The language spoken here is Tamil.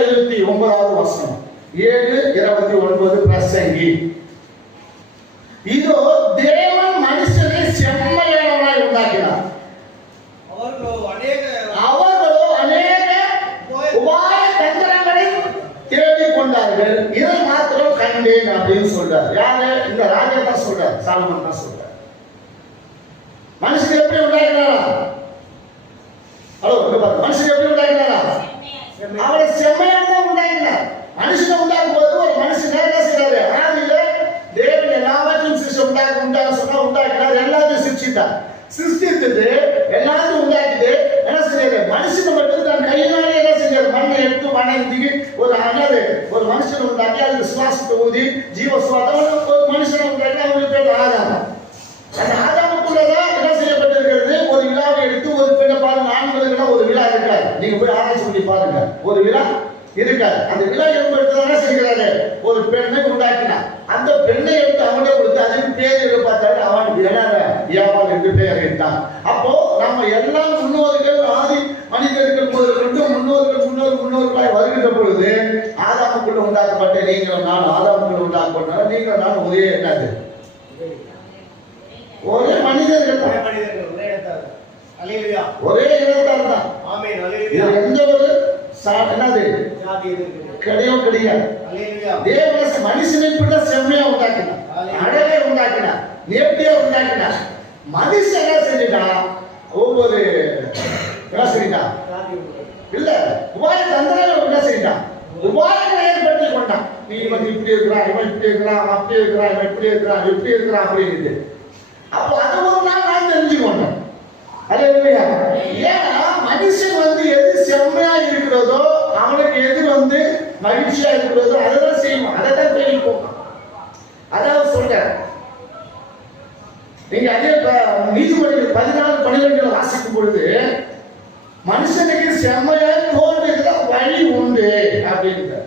79 7:29 பிரசங்கி. இதோ தேவன் மனுஷனை செம்மையானவனாய் உண்டாக்கினார். அவர்களோ அநேக உபாய தந்திரங்களை தேடிக் கொண்டார்கள், இதை மாத்திரம் கண்டேன் அப்படின்னு சொல்றார். யாரு? இந்த ராஜா தான் சொல்றார், சாலமன் தான் சொல்றார். மனுஷன் எப்படி உண்டாக்கினாரா? ஹலோ, மனுஷன் எப்படி உண்டாக்கினாரா? அவரை செம்மையாக தான் உண்டாக்கினார். மனுஷனை உண்டாக்கும் போது ஒரு மனுஷன் என்ன செய்யறாரு? ஆதியில தேவன் எல்லாவற்றையும் உண்டாக்கினார், எல்லாத்தையும் சிருஷ்டித்தார். சிருஷ்டித்துட்டு எல்லாத்தையும் உண்டாக்கிட்டு என்ன செய்யறாரு? மனுஷனை மட்டும் தன் கையினாலே என்ன செய்யறாரு? மண்ணை எடுத்து வணங்கி ஒரு மனுஷனை உண்டாக்கி அதுக்கு சுவாசத்தை ஊதி ஜீவ சுவாசம் ஒரு மனுஷனை உண்டாக்கி அவங்களுக்கு பேர் ஆதாரம். அந்த ஆதாரத்துக்குள்ளதான் என்ன செய்யப்பட்டிருக்கிறது? ஒரு விழாவை எடுத்து ஒரு பெண்ணை பாருங்க. ஆண்களுக்கு ஒரு விழா இருக்காது, நீங்க போய் ஆராய்ச்சி பண்ணி பாருங்க, ஒரு விழா இருக்காது. அந்த விழா ஏற்படுத்த செய்கிறாரு, ஒரு பெண்ணை உண்டாக்கினார். அந்த பெண்ணை எடுத்து அவனே கொடுத்து அதுக்கு பேர் பார்த்தாரு, அவனுக்கு ஏவாள் என்று பெயர் இட்டான். அப்போ நம்ம எல்லாம் முன்னோர்கள், ஆதி மனிதர்கள் முதற்கொண்டு முன்னோர்களாய் வருகின்ற பொழுது ஆதாமுக்குள்ள உண்டாக்கப்பட்ட நீங்கள் நான், ஆதாமுக்குள்ள உண்டாக்கப்பட்ட நீங்கள் நான் ஒரே என்னது? ஒரே மனிதர்கள் தான், ஒரே இனத்தார் தான். எந்த ஒரு என்னது கிடையாது. தேவ மனுஷனை கூட செம்மையா உண்டாக்கினார், அழகை உண்டாக்கினார், நேர்த்தியா உண்டாக்கினார். மனுஷன் என்ன செஞ்சுட்டா? ஒவ்வொரு என்ன செஞ்சுட்டா? இல்ல உபாய தந்திரங்கள் என்ன செஞ்சுட்டான்? உபாயங்களை ஏற்படுத்தி கொண்டான். நீ வந்து இப்படி இருக்கிறான், இவன் இப்படி இருக்கிறான், அப்படி இருக்கிறான், இவன் இப்படி இருக்கிறான், இப்படி இருக்கிறான் அப்படின்னு. அப்போ அதை ஒரு நாள் நான் தெரிஞ்சுக்கொண்டேன். அல்லேலூயா. ஏன்னா மனுஷன் வந்து எது செம்மையா இருக்கிறதோ அவனுக்கு எது வந்து மகிழ்ச்சியா இருக்கிறதோ அதைதான் செய்வோம், அதை தான் தேடி போகும். அதாவது சொல்றேன், நீங்க அதே நீதிமொழிகள் 14:12 வாசிக்கும் பொழுது மனுஷனுக்கு செம்மையா தோன்றுகிற வழி உண்டு அப்படின்னு